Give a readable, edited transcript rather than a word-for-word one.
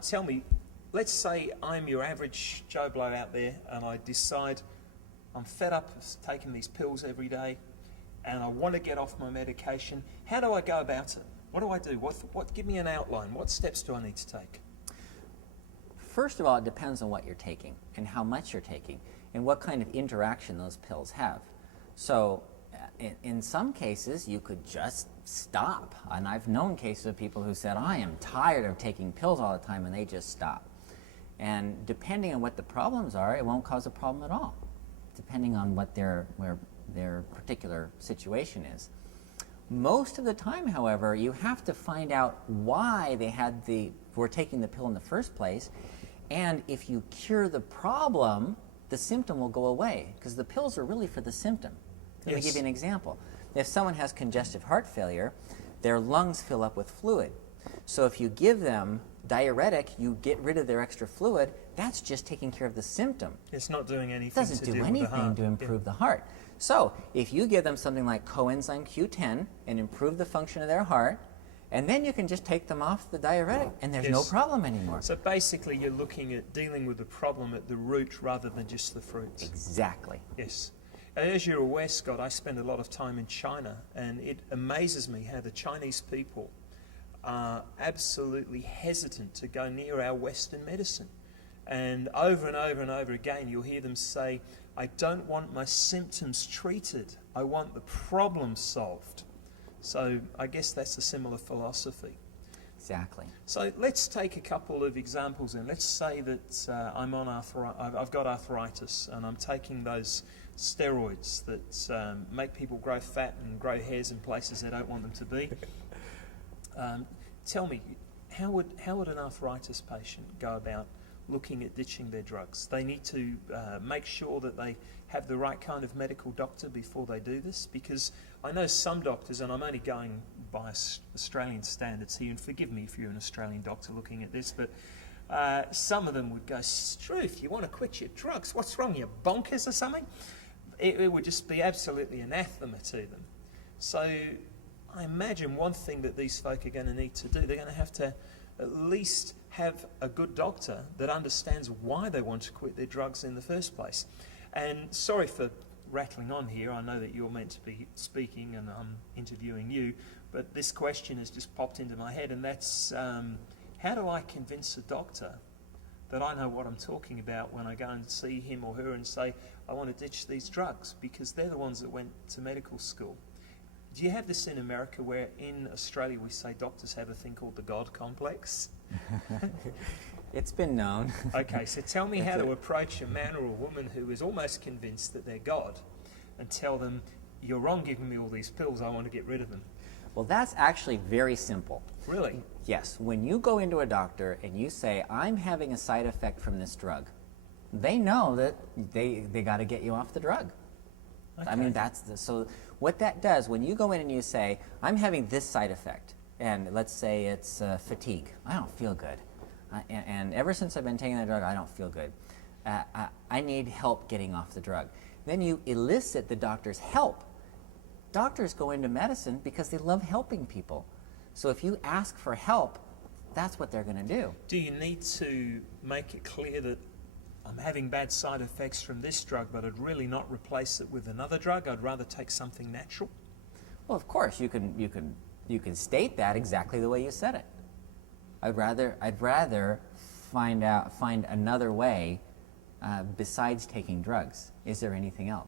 Tell me, let's say I'm your average Joe Blow out there and I decide I'm fed up of taking these pills every day and I want to get off my medication. How do I go about it? What do I do? Give me an outline. What steps do I need to take? First of all, it depends on what you're taking and how much you're taking and what kind of interaction those pills have. So in some cases, you could just stop. And I've known cases of people who said, I am tired of taking pills all the time, and they just stop. And depending on what the problems are, it won't cause a problem at all, depending on what their particular situation is. Most of the time, however, you have to find out why they were taking the pill in the first place, and if you cure the problem, the symptom will go away, because the pills are really for the symptom. Let me give you an example. If someone has congestive heart failure, their lungs fill up with fluid. So if you give them diuretic, you get rid of their extra fluid, that's just taking care of the symptom. It's not doing anything It doesn't to do with the anything heart. to improve the heart. So if you give them something like coenzyme Q10 and improve the function of their heart, and then you can just take them off the diuretic, and there's no problem anymore. So basically you're looking at dealing with the problem at the root rather than just the fruits. Exactly. Yes. As you're aware, Scott, I spend a lot of time in China, and it amazes me how the Chinese people are absolutely hesitant to go near our Western medicine. And over again, you'll hear them say, I don't want my symptoms treated, I want the problem solved. So I guess that's a similar philosophy. Exactly. So let's take a couple of examples and let's say that I've got arthritis and I'm taking those steroids that make people grow fat and grow hairs in places they don't want them to be. Tell me, how would an arthritis patient go about looking at ditching their drugs? They need to make sure that they have the right kind of medical doctor before they do this, because I know some doctors, and I'm only going by Australian standards here, and forgive me if you're an Australian doctor looking at this, but some of them would go, Struth, you want to quit your drugs? What's wrong, you bonkers or something? It would just be absolutely anathema to them. So I imagine one thing that these folk are going to need to do, they're going to have to at least have a good doctor that understands why they want to quit their drugs in the first place. And sorry for rattling on here, I know that you're meant to be speaking and I'm interviewing you, but this question has just popped into my head, and that's how do I convince a doctor that I know what I'm talking about when I go and see him or her and say, I want to ditch these drugs, because they're the ones that went to medical school. Do you have this in America, where in Australia we say doctors have a thing called the God complex? It's been known. Okay, so tell me how to approach a man or a woman who is almost convinced that they're God and tell them, you're wrong giving me all these pills, I want to get rid of them. Well, that's actually very simple. Really? Yes. When you go into a doctor and you say, I'm having a side effect from this drug, they know that they got to get you off the drug. Okay. I mean, so what that does, when you go in and you say, I'm having this side effect, and let's say it's fatigue. I don't feel good. And ever since I've been taking that drug, I don't feel good. I need help getting off the drug. Then you elicit the doctor's help. Doctors go into medicine because they love helping people. So if you ask for help, that's what they're going to do. Do you need to make it clear that I'm having bad side effects from this drug, but I'd really not replace it with another drug? I'd rather take something natural? Well, of course, you can state that exactly the way you said it. I'd rather find another way besides taking drugs. Is there anything else?